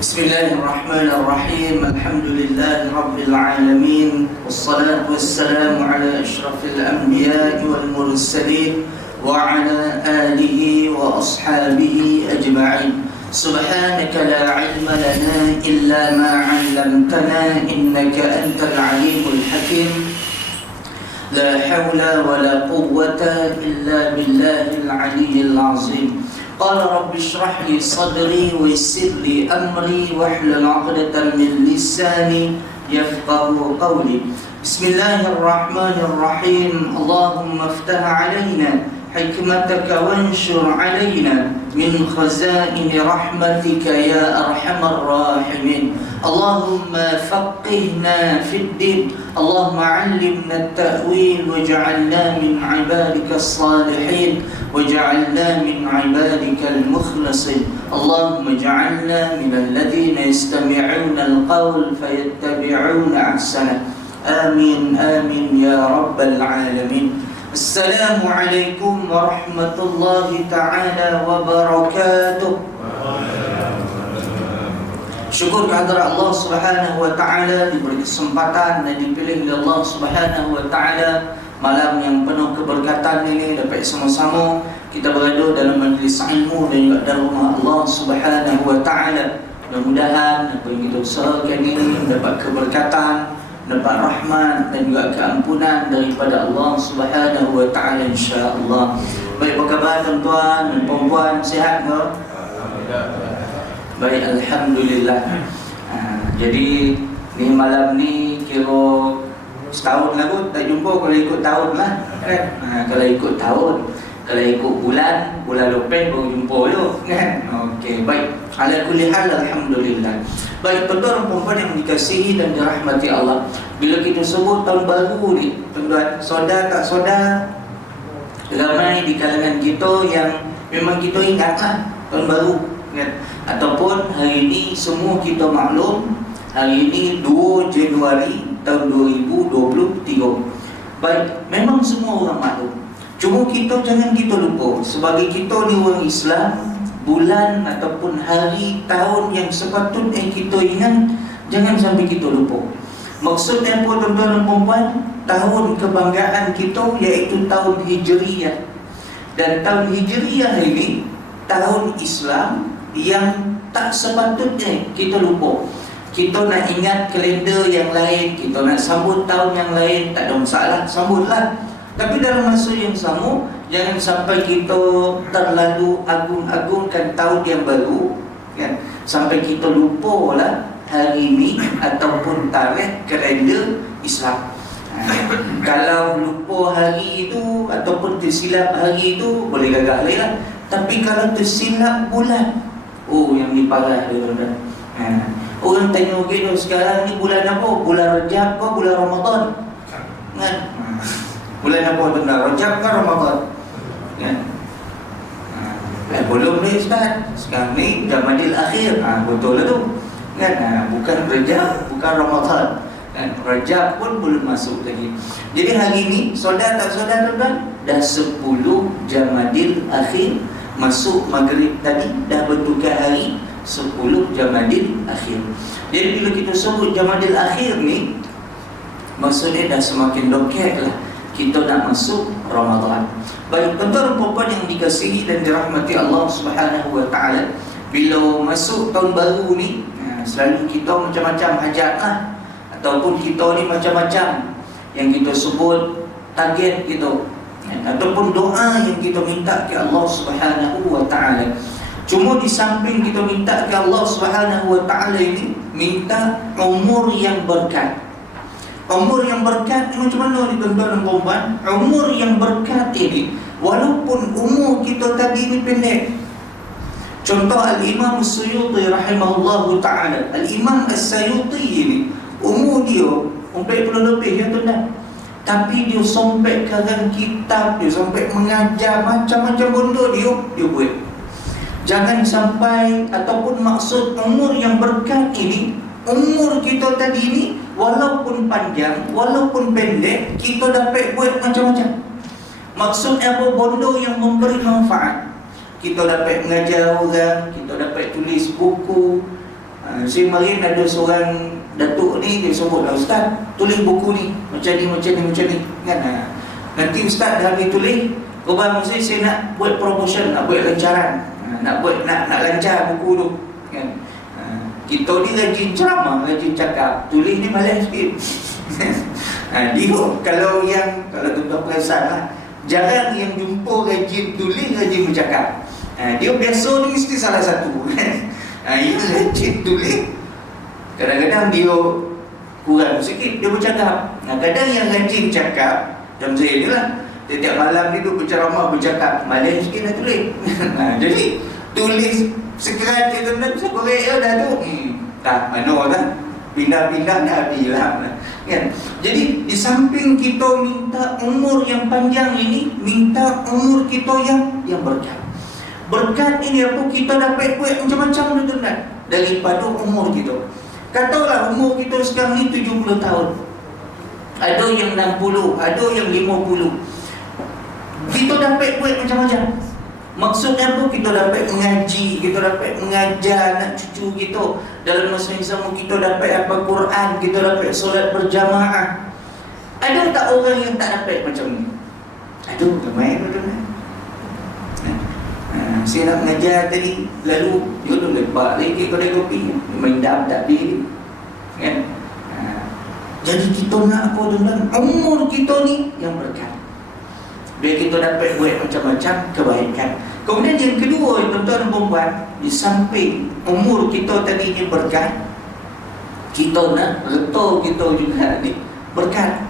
Bismillahirrahmanirrahim. Alhamdulillahi rabbil alamin. Wassalatu wassalamu ala asyrafil anbiya'i wal mursalin wa ala alihi wa ashabihi ajma'in. Subhanaka la ilma lana illa ma 'allamtana innaka antal alimul hakim. La hawla wa la quwwata illa billahil aliyyil azim. Qala rabbi shrah li sadri wa yassir li amri wahlul 'uqdatam min lisani yafqahu qawli. Bismillahirrahmanirrahim. Allahumma iftah 'alaina hikmataka wanshur 'alaina min khazaini rahmatika ya arhamar rahimin. Allahumma faqihna fid din. Allahumma 'allimna at-ta'wil waj'alna min 'ibadika as-salihin waj'alna min 'ibadika al-mukhlasin. Allahumma ij'alna min alladhina yastami'una al-qawl fayattabi'una ahsana. Amin amin ya rabbal alamin. Assalamualaikum warahmatullahi ta'ala wabarakatuh. Syukur kehadirat Allah Subhanahu wa taala diberi kesempatan dan dipilih oleh Allah Subhanahu wa taala malam yang penuh keberkatan ini dapat sama-sama kita berada dalam majlis ilmu dan juga dalam rumah Allah Subhanahu wa taala. Mudah-mudahan apa yang kita usahakan ini dapat keberkatan, dapat rahmat dan juga keampunan daripada Allah Subhanahu wa taala insya-Allah. Baik, apa khabar tuan-tuan dan puan-puan, sihat ke? Baik, alhamdulillah. Jadi ni malam ni kira setahun lah kot tak jumpa. Kalau ikut tahun lah kan. Kalau ikut tahun, kalau ikut bulan lepas baru jumpa tu kan. Okey, baik. Ala kulli hal alhamdulillah. Baik, tuan-tuan dan puan-puan yang dikasihi dan dirahmati Allah, bila kita sebut tahun baru ni, tuan-tuan, sedar tak sedar ramai di kalangan kita yang memang kita ingatlah tahun baru kan. Ataupun hari ini semua kita maklum, hari ini 2 Januari tahun 2023. Baik, memang semua orang maklum. Cuma kita jangan kita lupa, sebagai kita ni orang Islam, bulan ataupun hari tahun yang sepatutnya kita ingat jangan sampai kita lupa. Maksudnya apa tuan-tuan dan puan-puan? Tahun kebanggaan kita iaitu tahun Hijriyah. Dan tahun Hijriyah ini tahun Islam yang tak sepatutnya kita lupa. Kita nak ingat kalender yang lain, kita nak sambut tahun yang lain, tak ada masalah, sambutlah. Tapi dalam masa yang sama, jangan sampai kita terlalu agung-agungkan tahun yang baru kan? Sampai kita lupa lah hari ini ataupun tarikh kalender Islam. Kalau lupa hari itu ataupun tersilap hari itu, boleh gagah lain lah. Tapi kalau tersilap bulan, oh yang diparah dia tuan-tuan. Orang tengok kita sekarang ni bulan apa? Bulan Rajab ke bulan Ramadan? Kan? Bulan apa tuan-tuan? Rajab ke Ramadan? Kan? Belum ni Ustaz. Sekarang ni Jamadil Akhir. Betul lah tu. Kan? Bukan Rajab, bukan Ramadan. Kan? Rajab pun belum masuk lagi. Jadi hari ni, saudara tak saudara tuan-tuan? Dah 10 Jamadil Akhir. Masuk maghrib tadi dah bertukar hari 10 Jamadil Akhir. Jadi bila kita sebut Jamadil Akhir ni, maksudnya dah semakin dekat lah kita nak masuk Ramadan. Baik, tuan-tuan dan puan-puan yang dikasihi dan dirahmati Allah Subhanahu wa taala, bila masuk tahun baru ni, selalu kita macam-macam hajat lah, ataupun kita ni macam-macam yang kita sebut target kita, ataupun doa yang kita minta ke Allah Subhanahu wa taala. Cuma di samping kita minta ke Allah Subhanahu wa taala ini, minta umur yang berkat. Umur yang berkat ni macam mana ni tuan-tuan dan puan-puan? Umur yang berkat ini, walaupun umur kita tadi ni pendek. Contoh Al-Imam As-Suyuti rahimahullahu taala. Al-Imam As-Suyuti ini umur dia 40 lebih ya tuan-tuan. Tapi dia sampai karang kitab, dia sampai mengajar macam-macam benda dia buat. Jangan sampai, ataupun maksud umur yang berkat ini, umur kita tadi ni walaupun panjang, walaupun pendek, kita dapat buat macam-macam. Maksudnya apa? Benda yang memberi manfaat. Kita dapat mengajar orang, kita dapat tulis buku, Saya marin ada seorang datuk ni, dia sebutlah, "Ustaz, tulis buku ni macam ni, macam ni, macam ni." Kan? Nanti Ustaz dah habis tulis, kebang saya nak buat promotion, nak buat lancaran, nak lancar buku tu. Kan? Kita ni rajin ceramah, rajin cakap, tulis ni malas sikit. Dia kalau tuan-tuan perasan lah, jarang yang jumpa rajin tulis, rajin bercakap. Dia biasa ni mesti salah satu. Yang rajin tulis, kadang-kadang dia kurang sikit dia bercakap. Kadang yang rajin cakap, macam saya ni lah, setiap malam ni duduk berceramah, bercakap, malas sikit nak tulis. Jadi tulis sekerat je tuan-tuan, saya korek dah tu, tak mana lah, pindah-pindah dah habislah. Kan? Jadi di samping kita minta umur yang panjang ini, minta umur kita yang berkat. Berkat ini apa? Kita dapat buat macam-macam tuan-tuan daripada umur kita. Katalah umur kita sekarang ni 70 tahun, ada yang 60, ada yang 50. Kita dapat buat macam-macam. Maksudnya apa? Kita dapat mengaji, kita dapat mengajar anak cucu kita. Dalam masa yang sama kita dapat hafal Quran, kita dapat solat berjamaah. Ada tak orang yang tak dapat macam ni? Ada, ramai tuan-tuan. Saya nak mengajar tadi, lalu dia tu lepak lagi kedai kopi, main dam tak habis. Kan? Jadi kita nak apa tuan-tuan? Umur kita ni yang berkat, biar kita dapat buat macam-macam kebaikan. Kemudian yang kedua tuan-tuan dan puan, di samping umur kita tadi ni berkat, kita nak reto kita juga ni berkat.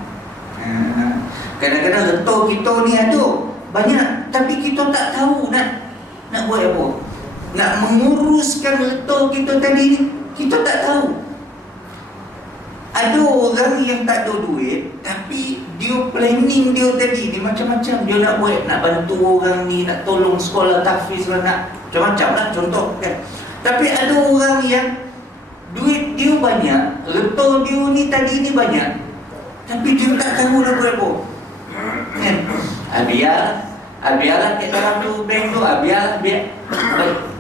Kadang-kadang reto kita ni ada banyak, tapi kita tak tahu nak buat apa. Nak menguruskan reto kita tadi ni, kita tak tahu. Ada orang yang tak ada duit, tapi dia planning dia tadi ni macam-macam. Dia nak buat, nak bantu orang ni, nak tolong sekolah tahfiz lah, nak macam-macam lah, contoh kan. Tapi ada orang yang duit dia banyak, reto dia ni tadi ni banyak, tapi dia tak tahu nak buat apa. Kan? Biarlah kat dalam tu bank tu, biar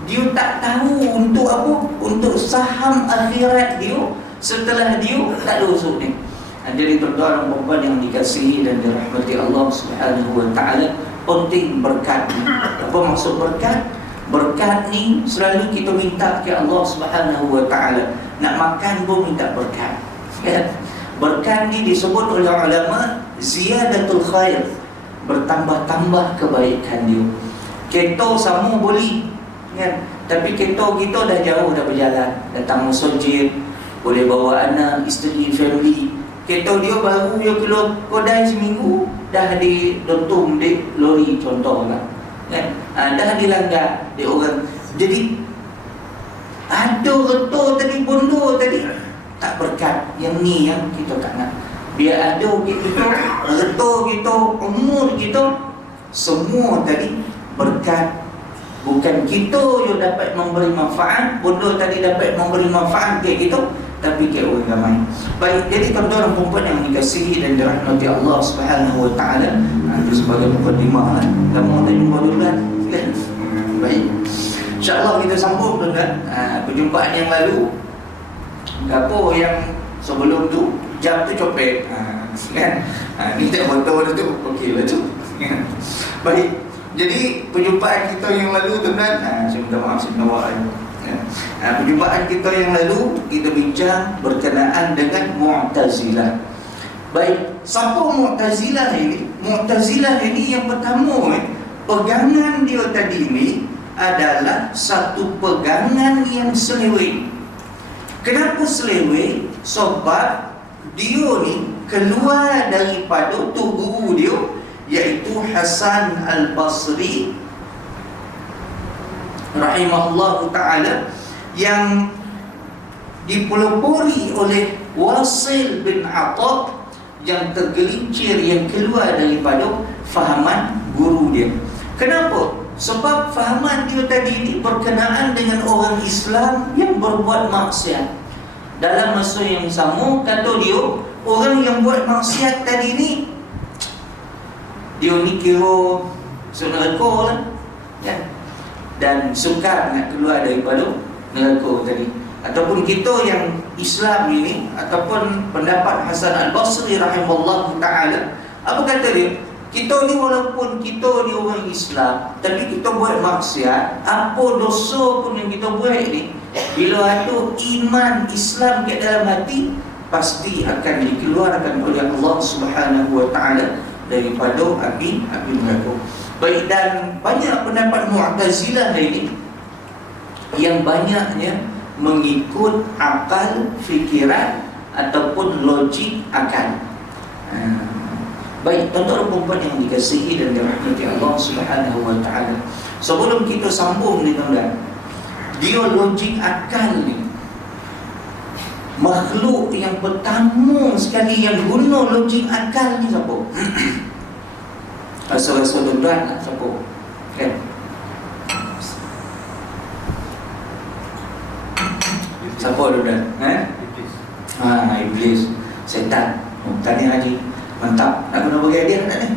dia tak tahu untuk apa, untuk saham akhirat dia setelah dia tak ada usul ni. Jadi tuan-tuan dan puan yang dikasihi dan dirahmati Allah Subhanahu wa taala, penting berkat ni. Apa maksud berkat? Berkat ni selalu kita minta ke Allah Subhanahu wa taala. Nak makan pun minta berkat. Ya? Berkat ni disebut oleh ulama ziyadatul khair, bertambah-tambah kebaikan dia. Keto sama boleh, kan? Tapi keto kita dah jauh dah berjalan, datang masjid, boleh bawa anak, isteri, family. Keto dia baru dia keluar kedai seminggu, dah didontum di lori contohlah. Kan? Dah dilanggar di orang. Jadi ada reto tadi, bondo tadi tak berkat. Yang ni yang kita tak nak. Biar ada kita, reto kita, umur kita, semua tadi berkat. Bukan kita yang dapat memberi manfaat, bondo tadi dapat memberi manfaat ke kita, tapi ke orang ramai. Baik, jadi tuan-tuan dan puan yang dikasihi dan dirahmati Allah Subhanahu wa taala, itu sebagai mukadimah lah. Kamu tak jumpa tuan-tuan. Baik. Insya-Allah kita sambung tuan-tuan. Perjumpaan yang lalu, apa yang sebelum tu jam tu copet. Kan? Ni tak foto dah tu. Okeylah tu. Baik. Jadi perjumpaan kita yang lalu tuan-tuan, saya minta maaf, saya minta maaf. Perjumpaan kita yang lalu kita bincang berkenaan dengan Mu'tazilah. Baik, siapa Mu'tazilah ini? Mu'tazilah ini yang pertama, pegangan dia tadi ni adalah satu pegangan yang seleweng. Kenapa seleweng? Sebab dia ni keluar daripada tu guru dia, iaitu Hasan Al-Basri rahimahullah ta'ala, yang dipelopori oleh Wasil bin Atha, yang tergelincir, yang keluar daripada fahaman guru dia. Kenapa? Sebab fahaman dia tadi ini berkenaan dengan orang Islam yang berbuat maksiat. Dalam masa yang sama, kata dia, orang yang buat maksiat tadi ni, dia ni kira neraka lah, kan? Dan sukar nak keluar daripada neraka tadi. ataupun kita yang Islam ini, ataupun pendapat Hasan Al-Basri rahimahullah ta'ala, apa kata dia? Kita ni walaupun kita ni orang Islam, tapi kita buat maksiat, apa dosa pun yang kita buat ni, bila ada iman Islam kat dalam hati, pasti akan dikeluarkan oleh Allah Subhanahu wa ta'ala daripada api neraka. Baik, dan banyak pendapat Mu'tazilah ini yang banyaknya mengikut akal, fikiran ataupun logik akal. Baik, tuan-tuan dan puan-puan yang dikasihi dan dirahmati Allah Subhanahu wa ta'ala, sebelum kita sambung ni tuan-tuan, dia logik akal ni, makhluk yang pertama sekali yang guna logik akal ni siapa? Rasa-rasa tuan-tuan lah siapa? Kan? Siapa tuan-tuan? Iblis, setan. Tanya Haji, mantap. Nak kena bagi hadiah tak ni?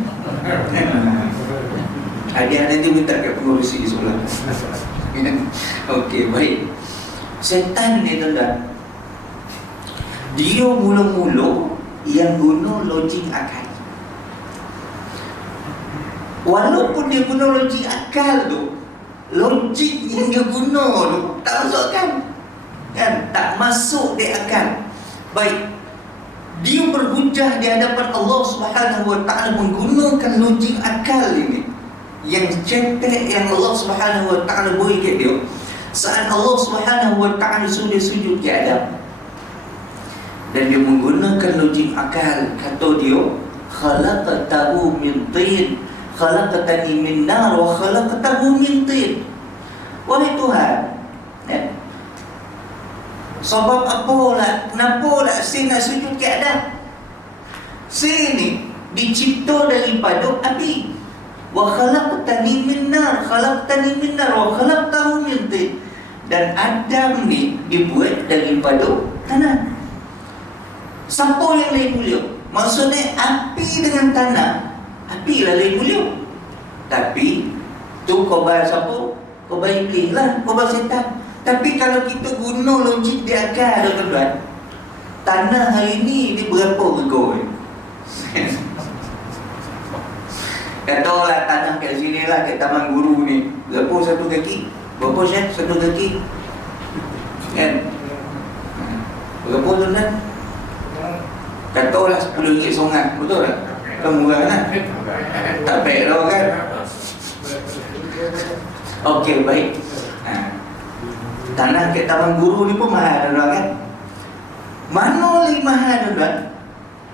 Hadiah nanti minta kat pengurusi di sebelah. Okey, baik. Setan ni tuan-tuan, dia mula-mula yang guna logik akal. Walaupun dia guna logik akal tu, logik yang dia guna tu tak masuk akal, kan? Tak masuk di akal. Baik, dia berhujah di hadapan Allah Subhanahu wa ta'ala menggunakan logik akal ini, yang cetek yang Allah Subhanahu wa ta'ala beri kat dia. Saat Allah Subhanahu wa ta'ala sudah sujud ke Adam, dan dia menggunakan logik akal, kata dia, khalaqtahu min tin, khalaqtani min nar wa khalaqtahu min tin. Wahai Tuhan, sebab apalah, kenapalah saya nak sujud ke Adam? Saya ni dicipta daripada api. Wa khalaqtani min nar, khalaqtani min nar wa khalaqtahu min tin. Dan Adam ni dibuat daripada tanah. Siapa yang lebih mulia? Maksudnya api dengan tanah, api lah lebih mulia. Tapi tu korban siapa? Korban iblis lah, korban setan. Tapi kalau kita guna logik di akal, tuan-tuan, tanah hari ni dia berapa rego? Katalah tanah kat sini lah, kat Taman Guru ni, berapa satu kaki? Berapa Syed satu kaki? Kan? Berapa tuan-tuan? Katalah RM10 songan, betul tak? Kan murah kan? Tak baik lah kan? Okey, baik. Tanah kat Taman Guru ni pun mahal tuan-tuan kan? Mana lagi mahal tuan-tuan?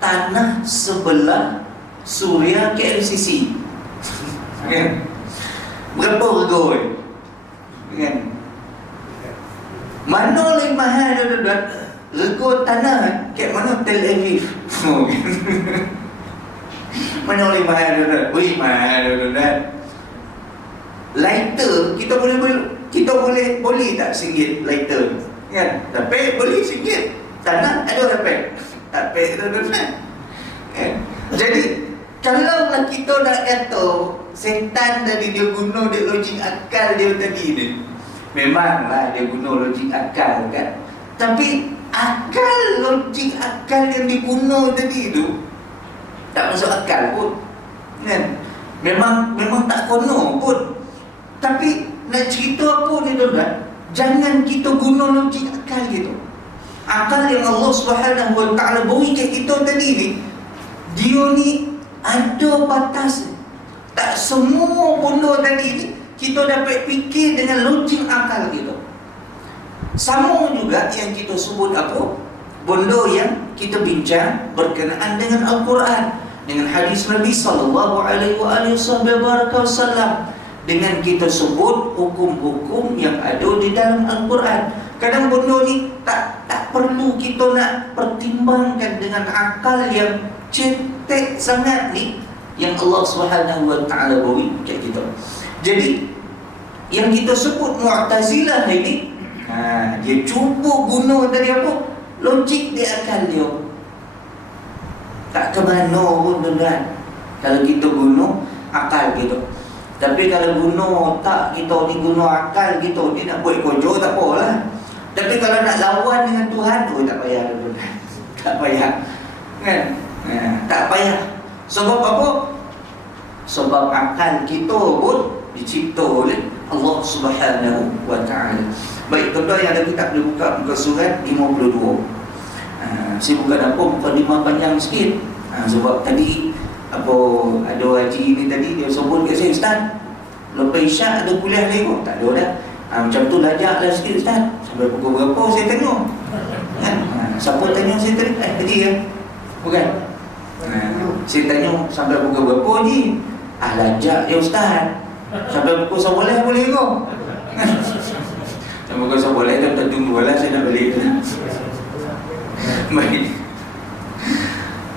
Tanah sebelah Suria KLCC. Kan? Berapa rego kan? Mana lagi mahal tuan-tuan? Rego tanah kat mana? Tel Aviv. Mana lagi mahal tuan-tuan? Wih, mahal tuan-tuan. Lighter kita boleh tak RM1 lighter kan? Tapi beli RM1. Tanah ada dapat. Tak payah tuan-tuan. Kan? Jadi kalau lah kita nak kata setan tadi dia guna dia logik akal dia tadi ni, memanglah dia guna logik akal kan? Tapi akal, logik akal yang diguna tadi tu tak masuk akal pun kan? Memang tak kono pun. Tapi nak cerita apa ni tuan-tuan? Jangan kita guna logik akal gitu. Akal yang Allah Subhanahu wa ta'ala beri kat kita tadi ni, dia ni ada batas. Tak semua benda tadi ni kita dapat fikir dengan logik akal kita. Sama juga yang kita sebut apa? Benda yang kita bincang berkenaan dengan Al-Quran, dengan hadis Nabi sallallahu alaihi wasallam, dengan kita sebut hukum-hukum yang ada di dalam Al-Quran. Kadang benda ni tak perlu kita nak pertimbangkan dengan akal yang cetek sangat ni yang Allah Subhanahu wa ta'ala beri kat kita. Jadi yang kita sebut Mu'tazilah ini, dia cuba guna dari apa? Logik di akal dia. Tak ke mana pun tuan-tuan kalau kita guna akal kita. Tapi kalau guna otak kita ni, guna akal kita ni nak buat kerja tak apalah. Tapi kalau nak lawan dengan Tuhan, tak payah. Tak payah. Kan? Tak payah. Sebab apa? Sebab akal kita pun dicipta oleh Allah Subhanahu wa ta'ala. Baik, tuan-tuan yang ada kitab boleh buka muka surat 52. Saya buka apa mukadimah panjang sikit. Sebab tadi apa ada haji ni tadi dia sebut kat saya, Ustaz, lepas isyak ada kuliah lagi kok? Tak ada dah. Macam tu lajaklah sikit, Ustaz. Sampai pukul berapa saya tengok. Siapa tanya saya tadi ya? Bukan? Saya tanya sampai pukul berapa je? Lajak ya Ustaz. Sampai pukul 11 boleh kok? Sampai pukul 11 tak tunggu lah, saya nak balik. Baik.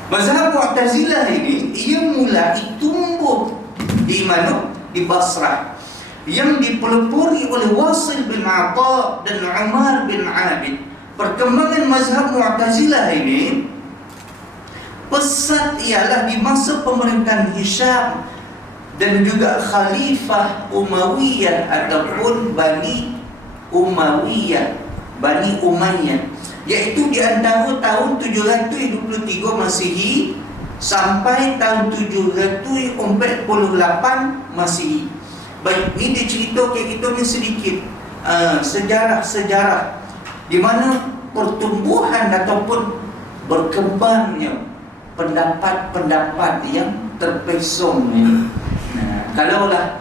Mazhab Mu'tazilah ini ia mulai tumbuh di mana? Di Basrah, yang dipelopori oleh Wasil bin Ata dan Umar bin Abid. Perkembangan mazhab Mu'tazilah ini pesat ialah di masa pemerintahan Hisham dan juga Khalifah Umayyah ataupun Bani Umayyah, iaitu di antara tahun 723 Masihi sampai tahun 748 Masihi. Baik, ini dia cerita kita ni sedikit sejarah-sejarah di mana pertumbuhan ataupun berkembangnya pendapat-pendapat yang terpesong ni. Kalaulah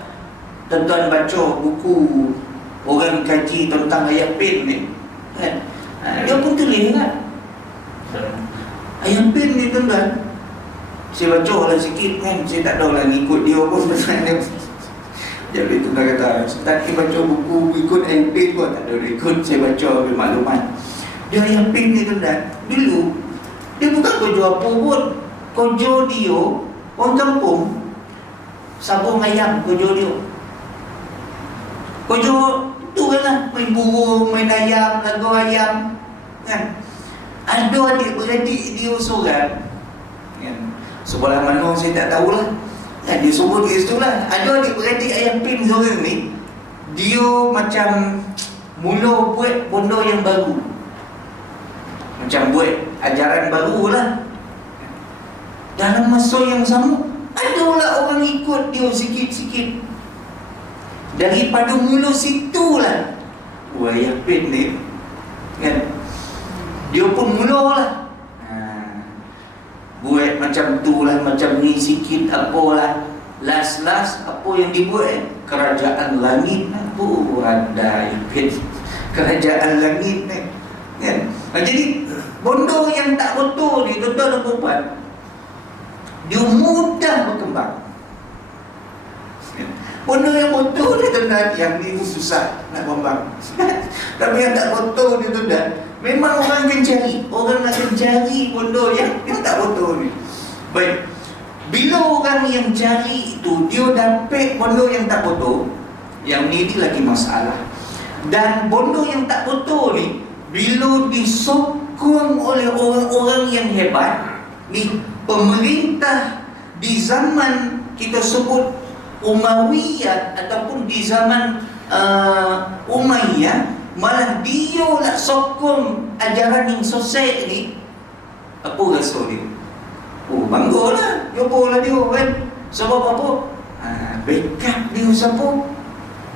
tuan-tuan baca buku orang kaji tentang ayat pin ni, kan? Dia pun tulis kan? Ayat pin ni tuan-tuan, saya baca lah sikit kan, saya tak tahu lah ngikut dia pun sebenarnya. Jadi tuan-tuan kata, Ustaz baca buku ikut ayat pin pun tak ada ikut, saya baca ambil maklumat. Dia ayat pin ni tuan-tuan, dulu dia bukan kerja apa pun, kerja dia orang kampung sabung ayam, kerja dia. Kerja tu kan lah, main burung, main ayam, lagu ayam, kan? Ada adik-beradik dia seorang, kan? Sebelah mana saya tak tahulah, kan? Dia sebut kat situ lah. Ada adik-beradik ayam pin seorang ni, dia macam mula buat benda yang baru, macam buat ajaran baru lah. Dalam masa yang sama adalah orang ikut dia sikit-sikit. Daripada mula situlah ayat pin ni, kan? Dia pun mulalah buat macam tu lah, macam ni sikit apalah. Last apa yang dibuat? Kerajaan langit. Apa ada ayat pin? Kerajaan langit ni, kan? Jadi bondo yang tak betul ni, tuan-tuan dan puan, dia mudah berkembang. Bondo yang betul ni tuan-tuan, yang ni susah nak kembang. Tapi yang tak betul ni tuan-tuan, memang orang akan cari. Orang akan cari bondo yang tak betul ni. Baik, bila orang yang cari itu dia dapat bondo yang tak betul, yang ni lagi masalah. Dan bondo yang tak betul ni, bila disokong oleh orang-orang yang hebat ni, pemerintah di zaman kita sebut Umayyah ataupun di zaman Umayyah, malah dia nak sokong ajaran yang sesat ni. Apa rasa dia? Bangga lah, yobolah dia kan. Sebab apa? Backup dia siapa?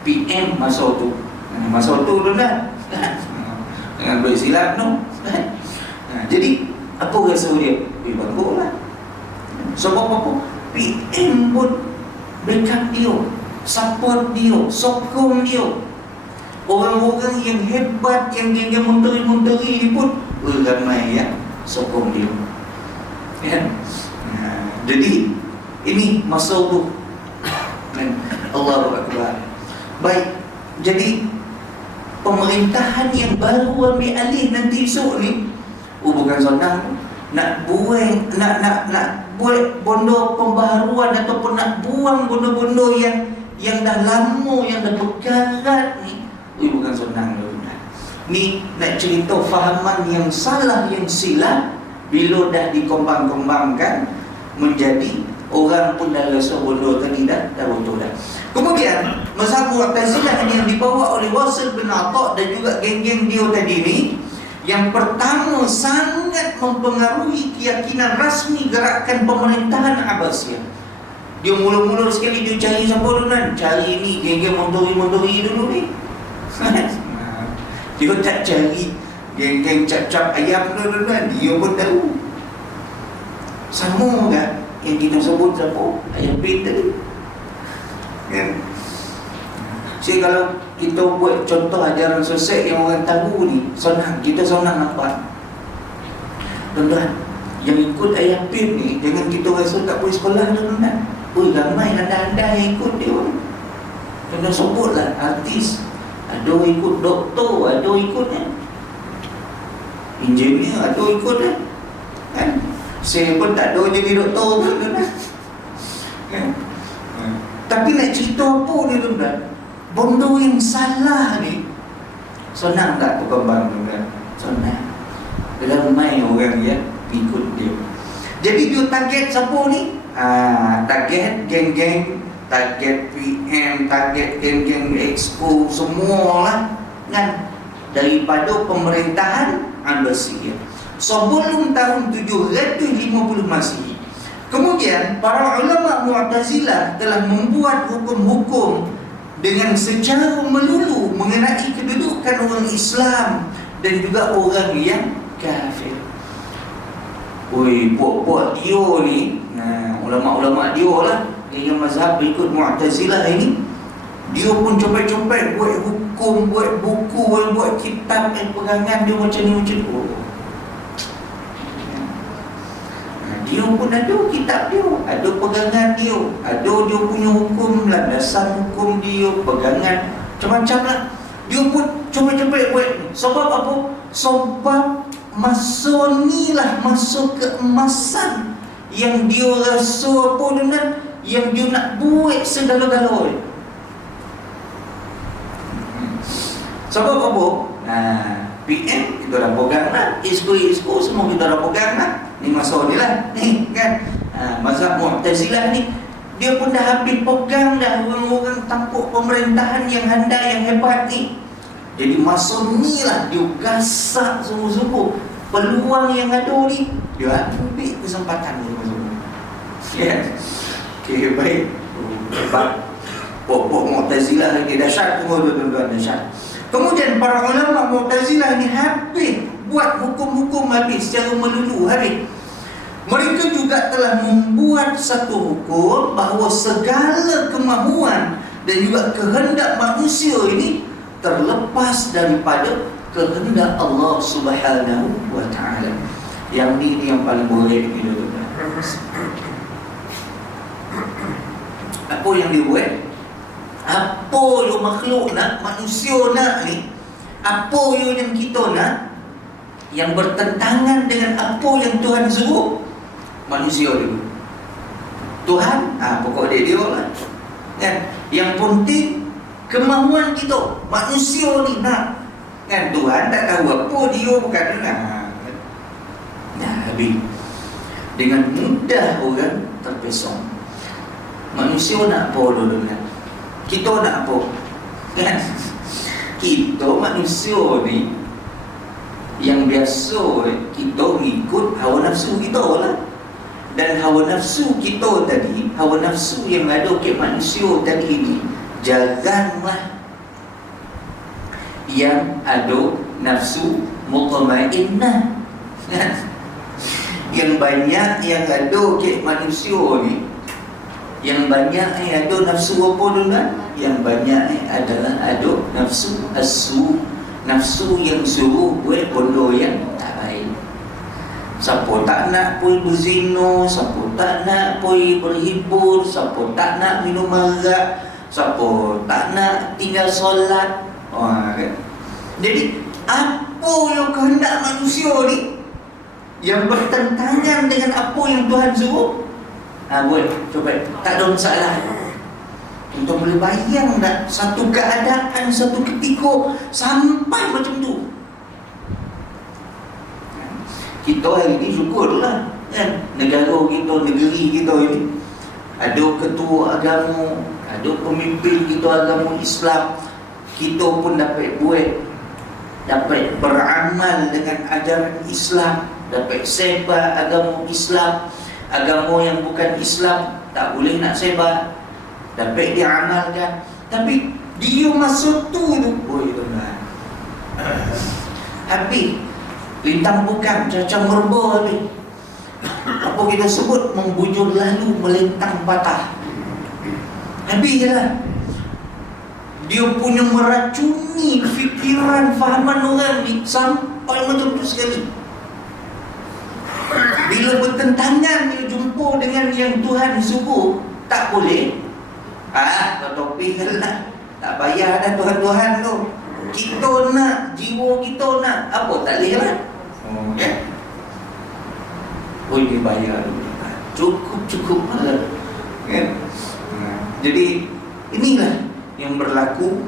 PM masa tu. Masa tu lah, jangan bersilap no. Jadi apa rasa dia? Bangga lah. Sebab apa? PM pun backup dia, support dia, sokong dia. Orang-orang yang hebat, yang menteri-menteri ni pun ramai yang sokong dia, kan? Jadi ini masa tu, kan? Allahu Akbar. Baik, jadi pemerintahan yang baru ambil alih nanti esok ni, bukan senang nak buang, nak buat bondo pembaharuan ataupun nak buang bondo-bondo yang dah lama, yang dah berkarat ni. Bukan senang tuan. Ni nak cerita fahaman yang salah, yang silap, bila dah dikembang-kembangkan menjadi orang pun dah rasa bondo tadi dah betul dah. Kemudian mazhab Mu'tazilah yang dibawa oleh Wasil bin Atha dan juga geng-geng dia tadi ni, yang pertama sangat mempengaruhi keyakinan rasmi gerakan pemerintahan Abbasiyah. Dia mula-mula sekali dia cari siapa dulu kan? Cari ni geng-geng Montori dulu ni. Dia tak cari geng-geng cap-cap ayam dulu kan? Dia pun tahu. Sama kan yang kita sebut siapa? Ayam pit tadi. Kan? Jadi kalau kita buat contoh ajaran sosial yang orang tahu ni, senang, kita senang nampak. Tuan-tuan, yang ikut ayam pit ni, jangan kita rasa tak boleh sekolah tuan-tuan. Ui, ramai anda-anda yang ikut dia. Tuan-tuan sebutlah artis. Ada ikut doktor, ada ikut kan? Engineer, ada ikut kan? Saya pun tak ada jadi doktor pun tuan-tuan. Kan? Tapi nak cerita apa ni tuan-tuan? Benda yang salah ni senang tak berkembang tuan-tuan? Senang. Ramai orang yang ikut dia. Jadi dia target siapa ni? Target geng-geng, target PM, target geng-geng Expo, semualah kan, daripada pemerintahan Abbasiyah sebelum tahun 750 Masihi. Kemudian para ulama Mu'tazilah telah membuat hukum-hukum dengan secara melulu mengenai kedudukan orang Islam dan juga orang yang kafir. Buat dia ni, ulama-ulama dia lah yang mazhab berikut Mu'tazilah ini, dia pun comel-comel buat hukum, buat buku, buat kitab pegangan dia macam ni macam tu. Dia pun ada kitab dia, ada pegangan dia, ada dia punya hukum, landasan hukum dia, pegangan macam-macam lah. Dia pun comel-comel buat. Sebab apa? Sebab masa ni lah masa keemasan yang dia rasa apa dengan yang dia nak buat segala-galanya. Sebab apa? PM kita dah pegang lah, Exco semua kita dah pegang lah. Ni masa ni lah ni kan. Mazhab Mu'tazilah ni dia pun dah habis pegang dah, orang-orang tampuk pemerintahan yang handal, yang hebat ni. Jadi masa ni lah dia gasak sungguh-sungguh peluang yang ada ni, dia ambil kesempatan ni semua. Ya. Okey, baik. Hebat. Pokok Mu'tazilah lagi dahsyat semua tuan-tuan, dahsyat. Kemudian para ulama Mu'tazilah ni habis buat hukum-hukum habis secara melulu habis. Mereka juga telah membuat satu hukum bahawa segala kemahuan dan juga kehendak manusia ini terlepas daripada kehendak Allah Subhanahu wa taala. Yang ni yang paling boleh kita tuan. Apa yang dibuat? Apa yang makhluk nak, manusia nak ni, apa yang kita nak, yang bertentangan dengan apa yang Tuhan suruh, manusia dulu. Tuhan, pokok dia lah kan. Yang penting kemahuan kita, manusia ni nak kan. Tuhan tak tahu apa dia bukan nak. Habis. Dengan mudah orang terpesong. Manusia nak apa dulu kan? Kita nak apa? Kan? Kita manusia ni yang biasa kita ikut hawa nafsu kita lah. Dan hawa nafsu kita tadi, hawa nafsu yang ada ke manusia tadi ni, janganlah yang ada nafsu mutmainnah. Yang banyak yang ada ke manusia ni, yang banyak ada nafsu apa dulu kan? Yang banyak adalah ada nafsu asu, nafsu yang suruh buat benda yang tak baik. Siapa tak nak pergi berzina, siapa tak nak pergi berhibur, siapa tak nak minum arak, siapa tak nak tinggal solat. Kan? Jadi apa yang kehendak manusia ni yang bertentangan dengan apa yang Tuhan suruh, buat, cuba, tak ada masalah. Kita boleh bayang tak satu keadaan, satu ketika sampai macam tu. Kita hari ni syukurlah kan, negara kita, negeri kita ini ada ketua agama, ada pemimpin kita agama Islam, kita pun dapat buat, dapat beramal dengan ajaran Islam, dapat sebar agama Islam. Agama yang bukan Islam tak boleh nak sebar, dapat diamalkan. Tapi dia masuk tu, oi tuan-tuan, habis lintang bukan caca merba habis. Apa kita sebut, membujur lalu melintang patah. Habis je lah. Dia punya meracuni fikiran, fahaman orang ni sampai macam tu sekali. Bila bertentangan dia jumpa dengan yang Tuhan suruh, tak boleh. Topik lah, tak payah dah Tuhan-Tuhan tu. Kita nak, jiwa kita nak, apa tak boleh lah. Boleh bayar, cukup lah, kan? Jadi inilah yang berlaku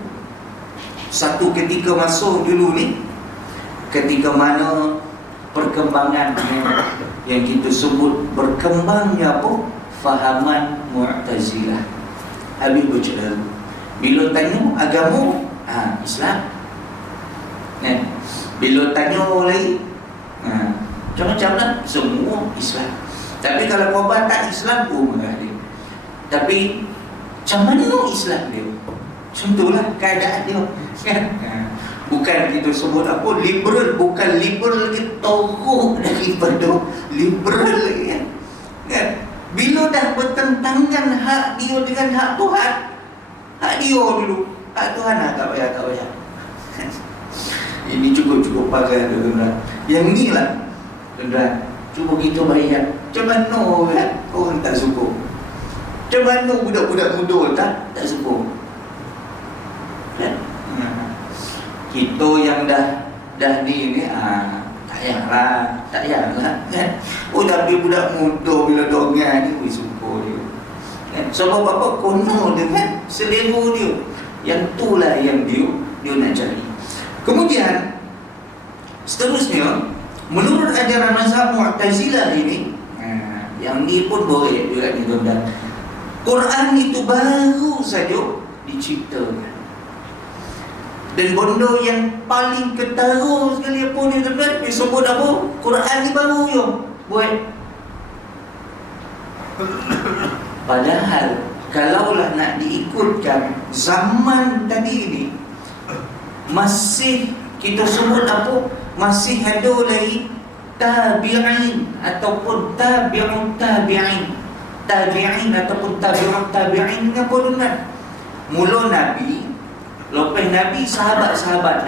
satu ketika masuk dulu ni, ketika mana perkembangan yang kita sebut berkembangnya apa? Fahaman Mu'tazilah. Habis bercerita. Bila tanya agama, Islam. Kan? Bila tanya lagi, macam-macam lah, semua Islam. Tapi kalau korban tak Islam, marah dia. Tapi macam mana Islam dia? Macam itulah keadaan dia, kan? Bukan kita sebut apa, liberal. Bukan liberal lagi, teruk daripada liberal lagi, kan? Bila dah bertentangan hak dia dengan hak Tuhan, hak dia dulu, hak Tuhan tak payah. Ini cukup pakai, tuan-tuan. Yang ni lah, tuan-tuan, cuba kita bayar. Macam mana kan orang tak suka? Macam mana budak-budak muda tak suka? Kan? Kita yang dah ni tak payahlah kan? Tapi budak muda bila dongan ni suka dia, kan? Sebab apa? Kono dengan selera dia. Yang itulah yang dia nak cari. Kemudian seterusnya, menurut ajaran mazhab Mu'tazilah ini, yang ni pun boleh juga ni tuan-tuan, Quran itu baru saja diciptakan. Dan bondo yang paling ketara sekali apa ni tuan-tuan, disebut apa? Quran ni baru je buat. Padahal kalaulah nak diikutkan zaman tadi ni, masih kita sebut apa? Masih ada lagi tabi'in ataupun tabi'ut tabi'in. Tabi'in ataupun tabi'ut tabi'in ni apa tuan-tuan? Mula Nabi, lepas Nabi, sahabat-sahabat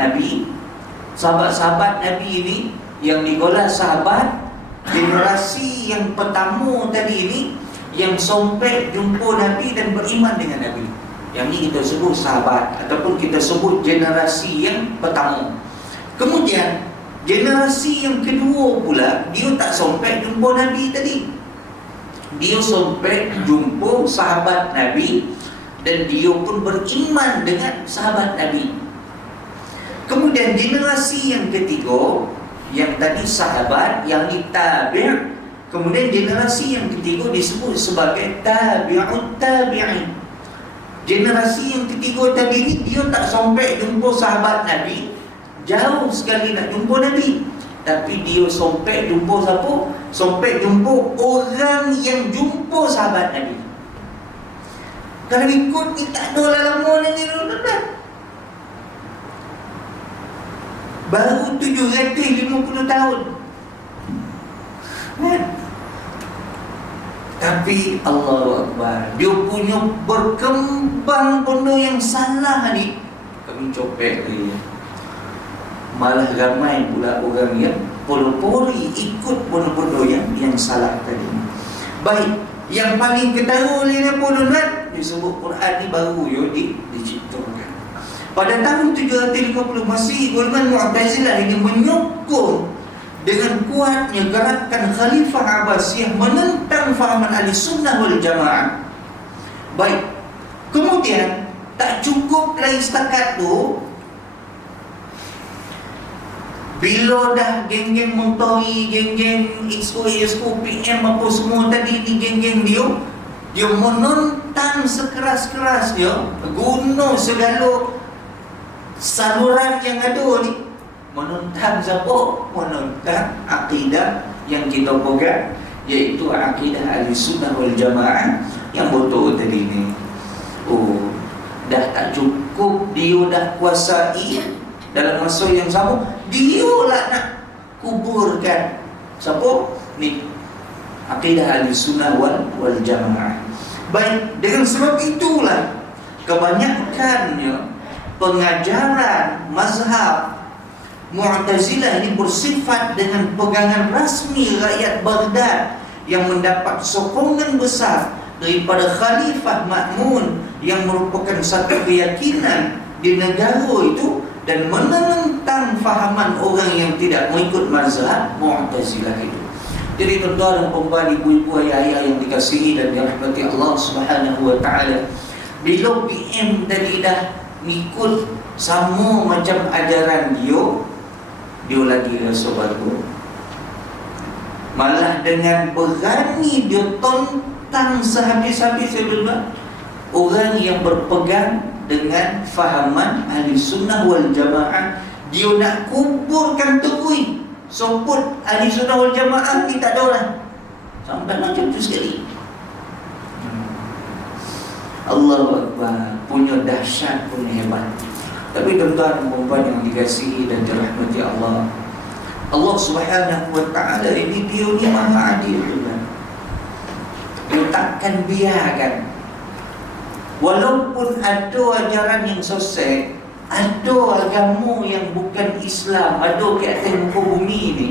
Nabi ini yang digolah sahabat generasi yang pertama tadi ini, yang sampai jumpa Nabi dan beriman dengan Nabi. Yang ni kita sebut sahabat ataupun kita sebut generasi yang pertama. Kemudian generasi yang kedua pula, dia tak sampai jumpa Nabi tadi. Dia sampai jumpa sahabat Nabi dan dia pun beriman dengan sahabat Nabi. Kemudian generasi yang ketiga, yang tadi sahabat, yang ditabi', kemudian generasi yang ketiga disebut sebagai tabi'ut tabi'in. Generasi yang ketiga tadi ni, dia tak sampai jumpa sahabat Nabi, jauh sekali nak jumpa Nabi, tapi dia sampai jumpa siapa? Sampai jumpa orang yang jumpa sahabat Nabi. Kalau ikut ni tak ada lah lama ni tuan-tuan. Baru 750 tahun, kan? Tapi Allahu Akbar, dia punya berkembang benda yang salah ni, kami copek dia. Malah ramai pula orang yang poli ikut benda-benda yang salah tadi. Baik, yang paling ketara oleh apa tuan-tuan? Disebut Quran ni baru diciptakan. Pada tahun 750 Masih, golongan Mu'tazilah ini menyokong dengan kuatnya gerakan Khalifah Abbasiyah menentang fahaman Ahli Sunnah wal Jamaah. Baik, kemudian tak cukup lagi setakat tu, bila dah geng-geng Muntahi, geng-geng XO, PM apa semua tadi ni, geng-geng dia Dia menentang sekeras-keras dia, guna segala saluran yang ada ni. Menentang siapa? Menentang akidah yang kita pegang, iaitu akidah Ahlussunnah wal Jamaah yang betul tadi ni. Oh, dah tak cukup dia dah kuasai dalam masa yang sama, dia lah nak kuburkan siapa? Ni akidah Ahlussunnah wal Jamaah. Baik, dengan sebab itulah kebanyakannya pengajaran mazhab Mu'tazilah ini bersifat dengan pegangan rasmi rakyat Baghdad yang mendapat sokongan besar daripada Khalifah Ma'mun yang merupakan satu keyakinan di negara itu, dan menentang fahaman orang yang tidak mengikut mazhab Mu'tazilah itu. Jadi tuan-tuan dan puan-puan, ibu-ibu, ayah-ayah yang dikasihi dan dirahmati Allah Subhanahu wa taala, bila PM tadi dah ikut sama macam ajaran dia lagi rasa baru. Malah dengan berani dia tentang sehabis-habis orang yang berpegang dengan fahaman Ahlussunnah wal Jamaah. Dia nak kuburkan terui soput Ahlussunnah wal Jamaah ni tak ada orang. Sampai macam tu sekali. Allahu Akbar, punya dahsyat, punya hebat. Tapi tuan-tuan dan puan yang dikasihi dan dirahmati Allah, Allah Subhanahu wa taala ini dia ni Maha Adil juga. Dia takkan biarkan, walaupun ada ajaran yang sesat, ada agama yang bukan Islam, ada ke atas muka bumi ni,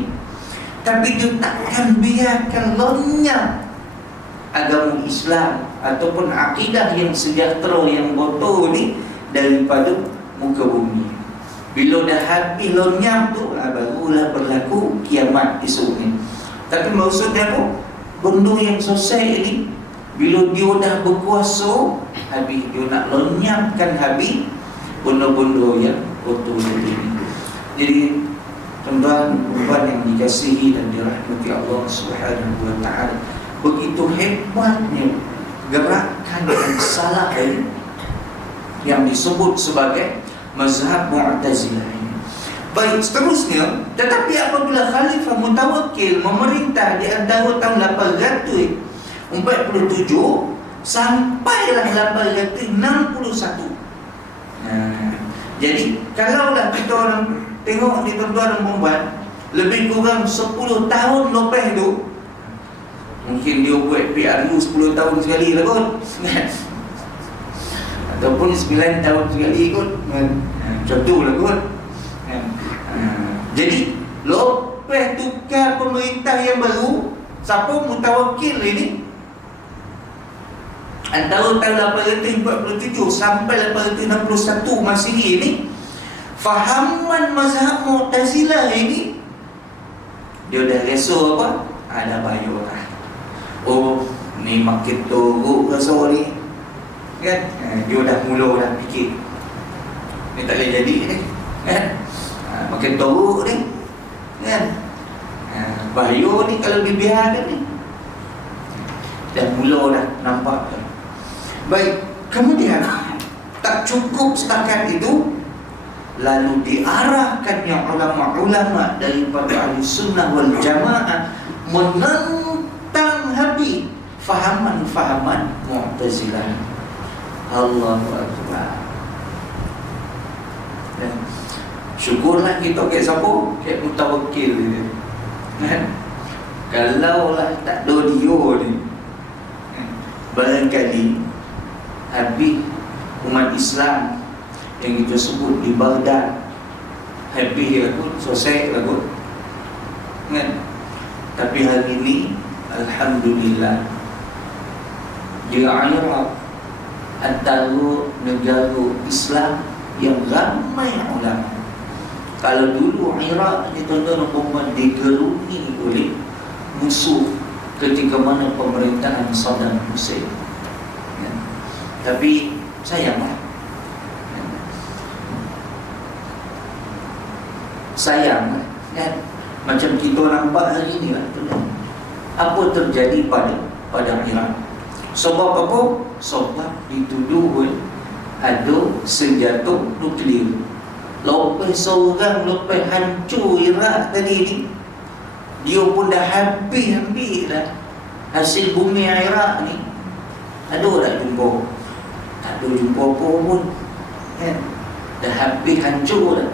tapi dia takkan biarkan lenyap agama Islam ataupun akidah yang sejahtera yang betul ni daripada muka bumi. Bila dah habis lenyap tu, barulah berlaku kiamat esok ni. Tapi maksudnya apa? Benda yang sesat ni, bila dia dah berkuasa, habis dia nak lenyapkan habis benda-benda yang betul ini. Jadi tuan-tuan yang dikasihi dan dirahmati Allah Subhanahu wa taala, begitu hebatnya gerakan yang salah ini yang disebut sebagai mazhab Mu'tazilah ini. Baik, seterusnya, tetapi apabila Khalifah Mutawakkil memerintah di antara tahun 847 sampailah 861. Jadi kalaulah kita orang tengok ni tuan-tuan dan puan, lebih kurang 10 tahun lepas tu, mungkin dia buat PRU 10 tahun sekali lah kot, ataupun 9 tahun sekali kot, macam tu lah kot. Jadi lepas tukar pemerintah yang baru, siapa? Mutawakkil ini, antara tahun 847 sampai 861 Masihi ini, fahaman mazhab Mu'tazilah ini dia dah rasa apa? Ada bahaya lah. Oh, ni makin teruk rasa ni, kan? Dia dah mula dah fikir ni tak boleh jadi ni, kan? Makin teruk ni, kan? Bahaya ni kalau dibiarkan ni. Dah mula dah nampak. Baik, kemudian tak cukup setakat itu, lalu diarahkannya ulama-ulama daripada Ahlussunnah wal Jamaah menentang habis fahaman-fahaman Mu'tazilah. Allahu Akbar. Dan syukurlah kita ke siapa? Ke Mutawakkil ni, kan? Kalaulah tak ada dia ni, barangkali habis umat Islam yang kita sebut di Baghdad, habis lah kot, selesai lah kot, kan? Tapi hari ini alhamdulillah, di Iraq antara negara Islam yang ramai ulama. Kalau dulu Iraq ni tuan-tuan dan puan digeruni oleh musuh ketika mana pemerintahan Saddam Hussein, ya. Tapi sayanglah, sayang, kan? Macam kita nampak hari ni lah, apa terjadi pada Iraq. Sebab apa? Sebab dituduh ada senjata nuklear. Lepas seorang lepas hancur Iraq tadi ni, dia pun dah habis dah hasil bumi Iraq ni. Ada tak jumpa? Tak ada jumpa apa pun kan? Dah habis hancur dah.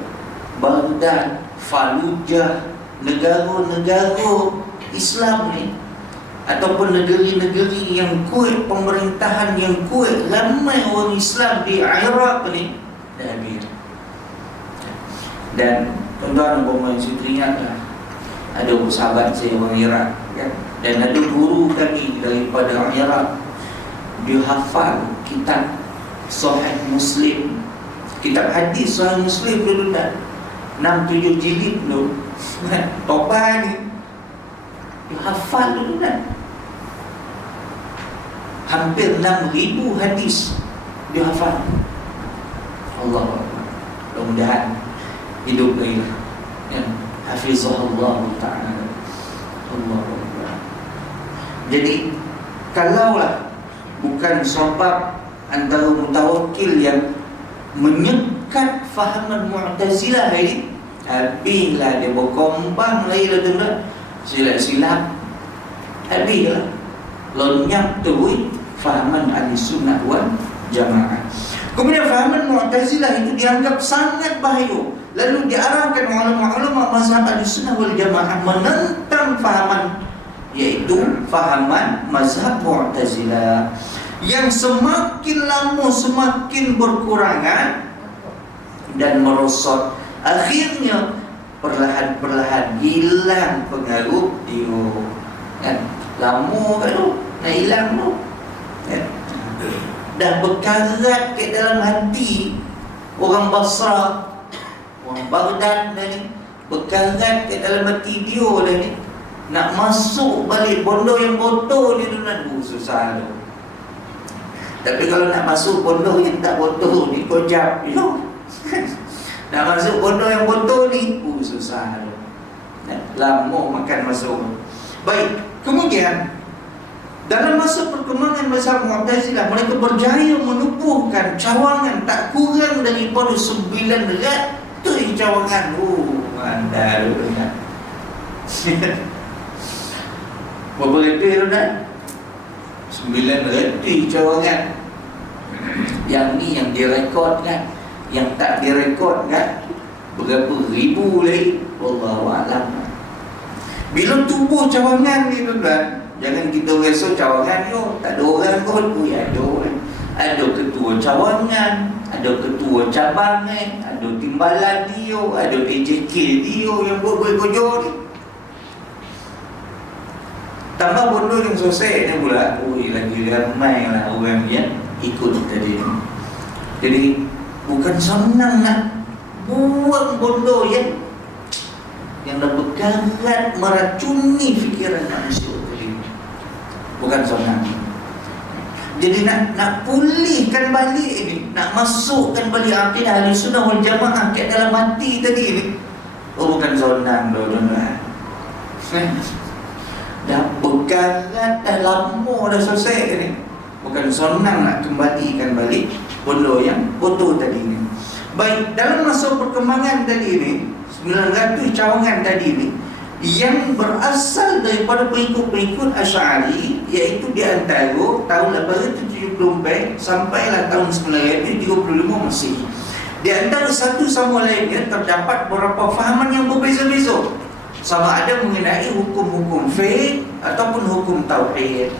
Baghdad, Fallujah, negara-negara Islam ni, ataupun negeri-negeri yang kuat, pemerintahan yang kuat, ramai orang Islam di Iraq ni dah habis. Dan tuan-tuan dan puan-puan, saya teringatlah ada sahabat saya orang Iraq kan? Dan ada guru kami daripada Iraq, dia hafal kitab Sahih Muslim, kitab hadis Sahih Muslim dulu dah 6-7 jilid dulu. Topan ni dia hafal dulu dah. Hampir 6,000 hadis dia hafal. Allah Akbar. Mudah-mudahan hidup lagi ya. Hafizahullah ta'ala. Allah Akbar. Jadi kalaulah bukan sebab antara mutawakkil yang menyekat fahaman Mu'tazilah ini, habislah dia berkembang lagi lah tuan-tuan, silap-silap, habislah lenyap terus fahaman Ahlussunnah wal Jamaah. Kemudian fahaman Mu'tazilah itu dianggap sangat bahaya, lalu diarahkan ulama-ulama mazhab Ahlussunnah wal Jamaah menentang fahaman, iaitu fahaman mazhab Mu'tazilah yang semakin lama semakin berkurangan dan merosot. Akhirnya perlahan-perlahan hilang pengaruh dia kan? Lama kan tu nak hilang tu kan? Dah berkarat ke dalam hati orang Basrah, orang Baghdad dah ni, berkarat ke dalam hati dia dah ni. Nak masuk balik pondok yang botol ni tu nak susah tu. Tapi kalau nak masuk pondok yang tak botol ni, kojap you. Nak masuk pondok yang botol ni, susah tu. Lama makan masuk. Baik, kemudian dalam masa perkembangan mazhab Mu'tazilah, mereka berjaya menubuhkan cawangan tak kurang daripada 900 cawangan. Anda tu kan. Berapa lebih tu kan? 900 cawangan. Yang ni yang direkod kan, yang tak direkod kan berapa ribu lagi, wallahu a'lam. Bila tubuh cawangan ni tuan-tuan, jangan kita rasa cawangan tu tak ada orang pun. Ada ketua cawangan, ada ketua cabang ada timbalan dia, ada AJK dia yang buat kerja ni. Tambah bodoh yang selesai ni pula, lagi ramai lah orang yang ikut tadi ni. Jadi bukan senang nak buang bodoh yang dah berkarat meracuni fikiran manusia tadi. Bukan senang. Jadi nak pulihkan balik ini, nak masukkan balik akidah Ahlussunnah wal Jamaah ke dalam hati tadi ni, bukan senang tuan-tuan. Dah berkarat, dah lama dah selesai ni. Bukan senang nak kembalikan balik bodoh yang bodoh tadi ni. Baik, dalam masa perkembangan tadi ni, 900 cawangan tadi ni, yang berasal daripada pengikut-pengikut Asy'ari, iaitu di antara tahun 874 sampailah tahun 935 Masihi. Di antara satu sama lainnya terdapat beberapa fahaman yang berbeza-beza, sama ada mengenai hukum-hukum fiqh ataupun hukum tauhid.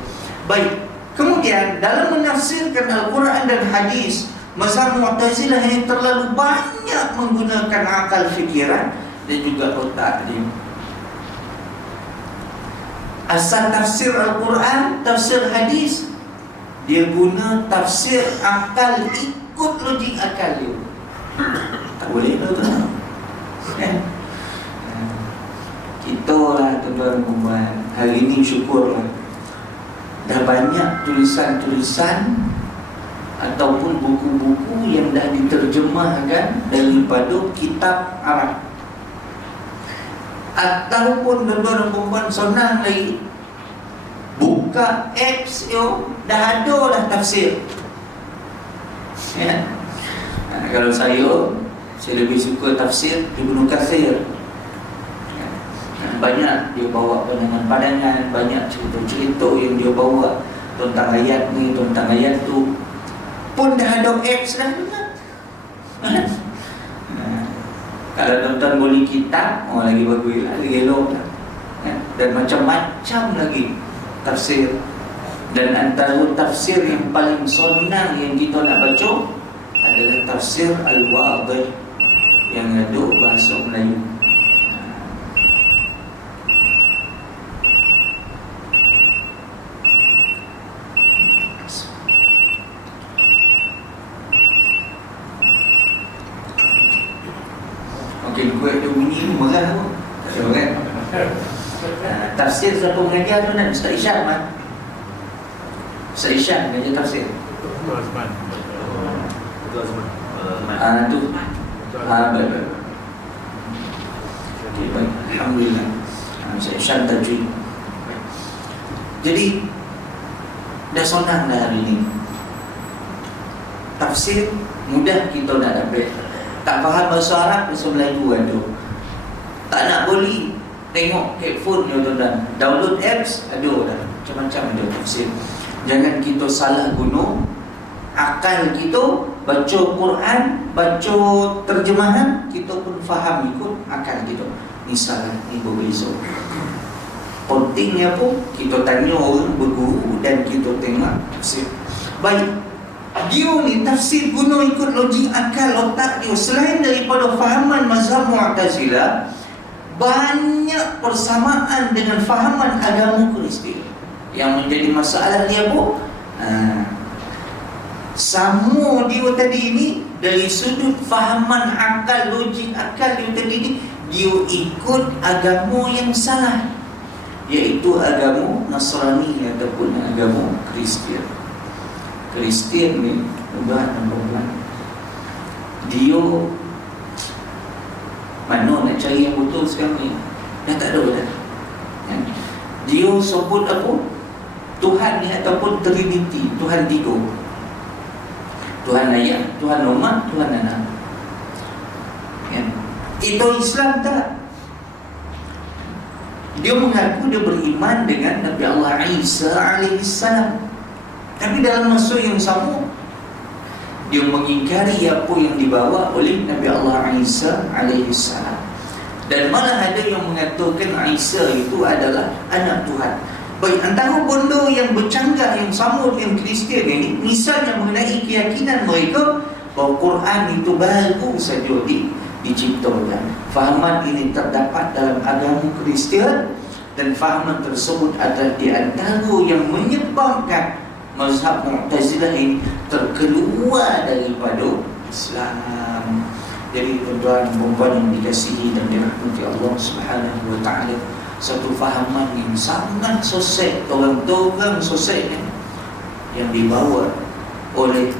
Baik, kemudian dalam menafsirkan Al-Quran dan hadis, mazhab Mu'tazilah ini terlalu banyak menggunakan akal fikiran dan juga otak dia. Asal tafsir Al-Quran, tafsir hadis, dia guna tafsir akal, ikut logik akal dia. Tak boleh tu kan? Itulah tuan-tuan dan puan, hari ini syukurlah dah banyak tulisan-tulisan ataupun buku-buku yang dah diterjemahkan daripada kitab Arab. Ataupun tuan-tuan dan puan senang lagi, Buka apps dah ada dah tafsir. Ya. Kalau saya lebih suka tafsir Ibnu Katsir. Ya. Banyak dia bawa pandangan-pandangan, banyak cerita-cerita yang dia bawa tentang ayat ni, tentang ayat tu. Pun dah ada apps dah juga. Kalau tuan-tuan boleh kitab, lagi bagus lah, lagi elok lah. Dan macam-macam lagi tafsir. Dan antara tafsir yang paling senang yang kita nak baca adalah tafsir Al-Wadih yang ada bahasa Melayu. Okey, kuat dia bunyi ni merah pun. Tak tahu kan? Tafsir siapa mengajar tu nak Ustaz Isyam kan? Ustaz Isyam mengajar tafsir. Tu. Baik. Okay, baik. Alhamdulillah. Ustaz Isyam tajwid. Jadi dah senang dah hari ni. Tafsir mudah kita nak dapat. Tak faham bahasa Arab, bahasa Melayu ada. Tak nak boleh tengok headphone ni tuan-tuan. Download apps ada dah. Macam-macam ada tafsir. Jangan kita salah guna akal kita, baca Quran, baca terjemahan, kita pun faham ikut akal kita. Ni salah, ni berbeza. Pentingnya pun kita tanya orang berguru dan kita tengok tafsir. Baik. Dia ni tafsir guna ikut logik akal otak dia. Selain daripada fahaman mazhab Mu'tazilah, banyak persamaan dengan fahaman agama Kristian. Yang menjadi masalah dia pun sama dia tadi ni dari sudut fahaman akal, logik akal dia tadi ni, dia ikut agama yang salah, iaitu agama Nasrani ataupun agama Kristian. Kristian ni dia mana nak cari yang betul sekarang ni? Dah tak ada dah. Dia sebut apa? Tuhan ni ataupun Trinity, Tuhan tiga. Tuhan ayah, Tuhan umat, Tuhan anak. Itu Islam tak? Dia mengaku dia beriman dengan Nabi Allah Isa alaihissalam. Tapi dalam masa yang sama, dia mengingkari apa yang dibawa oleh Nabi Allah Isa alaihissalam. Dan malah ada yang mengatakan Isa itu adalah anak Tuhan. Baik, antara benda yang bercanggah yang sama dengan Kristian ini, misalnya mengenai keyakinan mereka bahawa Quran itu baru saja diciptakan. Fahaman ini terdapat dalam agama Kristian, dan fahaman tersebut adalah di antara yang menyebabkan mazhab Mu'tazilah ini terkeluar daripada Islam. Jadi tuan-tuan dan puan yang dikasihi dan dirahmati Allah Subhanahu wa taala, satu fahaman yang sangat sesat, orang-orang sesat yang dibawa oleh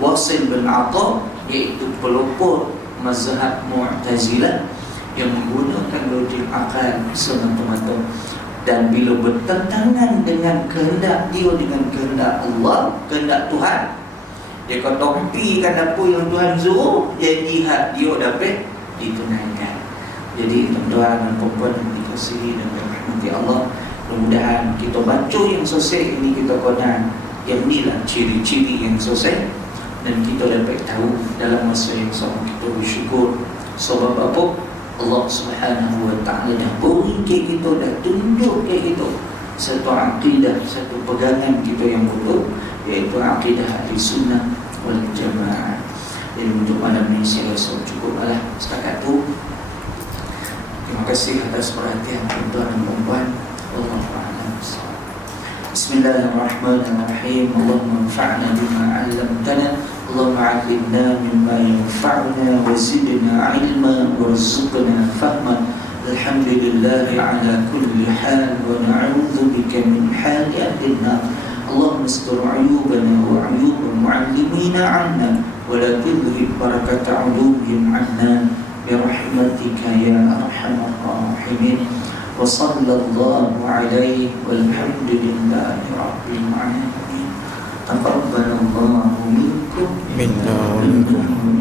Wasil bin Atha, iaitu pelopor mazhab Mu'tazilah yang menggunakan logik akal semata-mata. Dan bila bertentangan dengan kehendak dia, dengan kehendak Allah, kehendak Tuhan, dia kata topikan apa yang Tuhan suruh, jadi hak dia dapat ditunaikan. Jadi tuan-tuan dan puan yang dikasihi dan dirahmati Allah, mudah-mudahan kita baca yang selesai ini, kita kenal yang inilah ciri-ciri yang selesai, dan kita dapat tahu dalam masa yang sama kita bersyukur. Sebab apa? Allah Subhanahu wa ta'ala dah beri kita, dah tunjuk kita satu akidah, satu pegangan kita yang betul, iaitu akidah ahli sunnah wal jamaah. Jadi untuk malam ini saya rasa cukuplah setakat tu. Terima kasih atas perhatian tuan-tuan dan puan-puan. Wallahu a'lam. Bismillahirrahmanirrahim. Allahumma anfa'na bima 'allamtana, Allahumma 'allimna mimma yanfa'una wa zidna 'ilma warzuqna fahma. Alhamdulillahi 'ala kulli hal wa na'udzu bika min hali ahli an-nar. Allahumma astur 'uyubana wa 'uyub mu'allimina 'anna wa la tudhhib barakata 'ulumihim 'anna bi rahmatika ya arhamar rahimin. wa sallallahu alaihi walhamdulillahi rabbil alamin. Taqabbalallahu minkum Minna wa minkum.